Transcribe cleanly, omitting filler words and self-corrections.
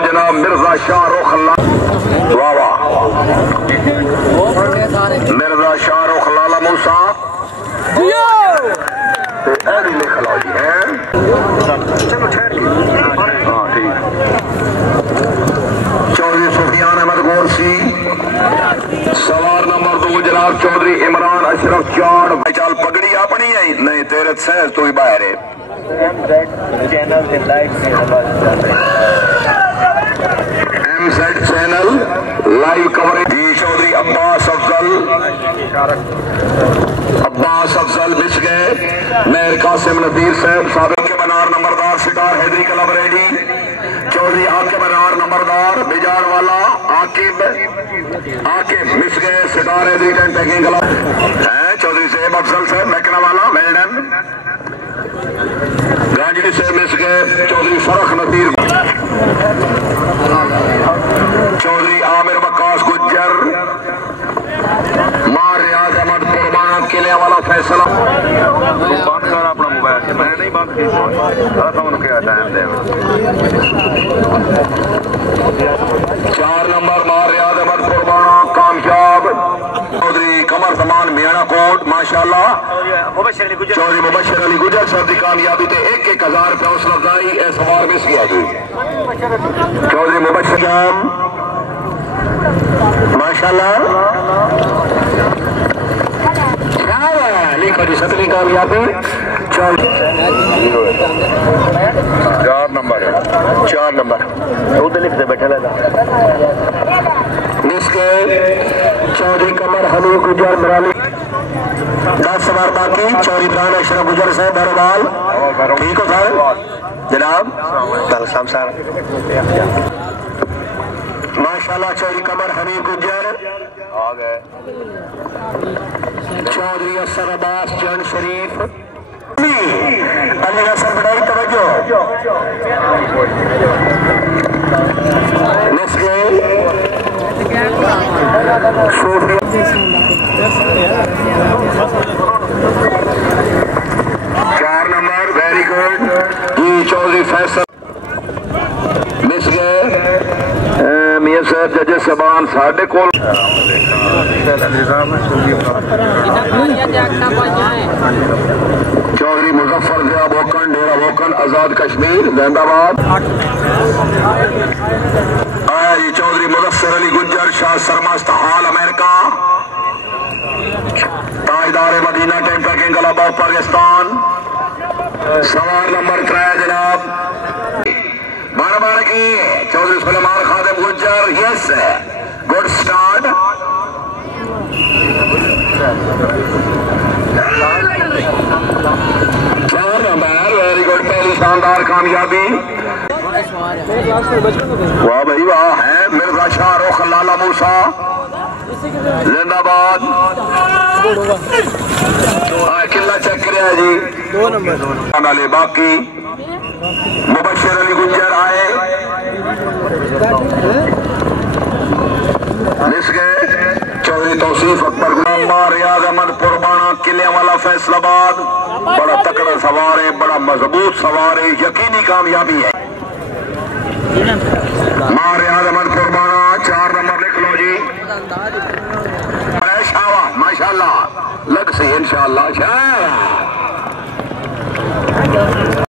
जनाब मिर्जा शाहरुख वाह वाह मिर्जा शाहरुख लाला मूसा लिख लो जी है। हाँ ठीक। चौधरी सुफियान अहमद गोरसी। सवार नंबर 2 जनाब चौधरी इमरान अशरफ चाड़। चल पगड़ी अपनी है नहीं तेरे शहर तो ही बाहर है। MZ channel live coverage. Chaudhary Abbas Afzal बिछ गए। मेहर कासिम नजीर साहब साबिक के बनार नंबरदार सितार हैदरी क्लब रेडी। चौधरी आके बनार नंबरदार बिजार वाला आकिब मिस गए Sitar Haidari tent packing club है। चौधरी साहब अफजल साहब मैकना वाला मेल्डन गांजड़ी से मिस गए। चौधरी फरख नसीर। चौधरी आमिर बक्कास गुज्जर। मार रियाज अहमद कुर्बान किले वाला फैसला। बंद कर अपना मोबाइल से मैंने नहीं बंद किया। क्या टाइम दे 4 नंबर मार रियाज अहमद कुर्बान कामयाब। चौधरी कमर समान मियाना कोट माशाल्लाह। चौधरी मुबशर अली गुजर साहब की कामयाबी थे 1,000 रुपया हौसला अफजाई सवार मिस किया जी। चौधरी मुबशर माशाल्लाह लिखो जी 7वीं कामयाबी। 4 नंबर उधर लिखते बैठे लगा जिसके चौधरी कमर हनी गुजर मराली 10 सवार बाकी। चौधरी इमरान अशरफ गुजर साहब बरोबाल ठीक हो साहब जनाब सर माशाल्लाह। चौधरी कमर हनी गुजर आ गए। चौधरी असर अब्बास जन शरीफ अली असर बढ़ाई तवज्जो चार नंबर वेरी गुड जी। चौधरी फैसल मिस गए। मियां साहब जज सबान साढ़े को चौधरी मुजफ्फर जिया वोकन डेरा वोकन आजाद कश्मीर जिंदाबाद। चौधरी मुदस्सिर अली गुज्जर शाह सरमस्त हाल America. Tajdar Madina tent packing club of Pakistan. सवार नंबर 3 जनाब बार की Chaudhry Suleman Khadim Gujjar. Yes good start. Very good पहली शानदार कामयाबी। वाह भाई वाह है मिर्जा शाहरुख लाला मूसा जिंदाबाद। किला चेक कर जी 2 नंबर बाकी। मुबशर अली गुज्जर आए मिस गए। चौधरी तौसीफ अकबर रियाज अहमद कुर्बाना किले वाला फैसलाबाद। बड़ा तकड़ा सवार है बड़ा मजबूत सवार है यकीनी कामयाबी है। मां रियाज अहमद कुर्बाना 4 नंबर लिख लो जी। माशाल्लाह लग से इंशाअल्लाह।